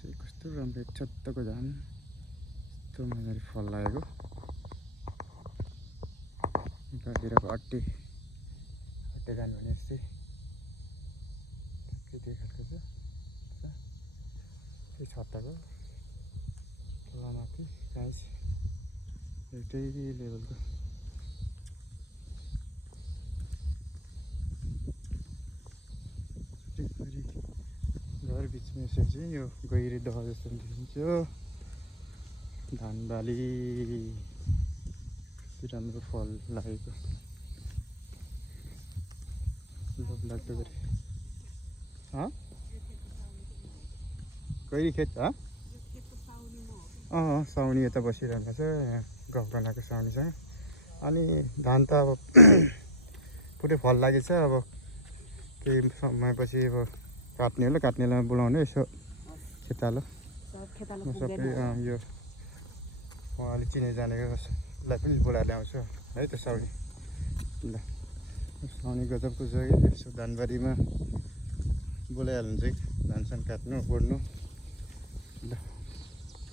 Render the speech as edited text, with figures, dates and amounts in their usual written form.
कस्तो राम्रो चत्तको धान यस्तो मजाले फल लागेको यतातिरको अट्टे धान भने जस्तै के त्यो खालको छ त्यो छत्ताको तलमाथि गाइस एउटै लेभलको घर बिचमा यसो चाहिँ यो गहिरो दह जस्तो देखिन्छ धान बाली राम्रो फल लागेको लोभलाग्दो गरी गहिरी खेत साउनी यता बसिरहेको छ यहाँ गफ बनाएको साउनीसँग अनि धान त अब पुरै फल लागेछ अब केही समयपछि अब काट्नेलाई बोलाउने यसो खेतालो सबै यो उहाँले चिने जानेकोलाई पनि बोलाएर ल्याउँछ है त साउनी ल साउनी गजबको छ कि यसो धानबारीमा बोलाइहाल्नुहुन्छ कि धानसान काट्नु गोड्नु ल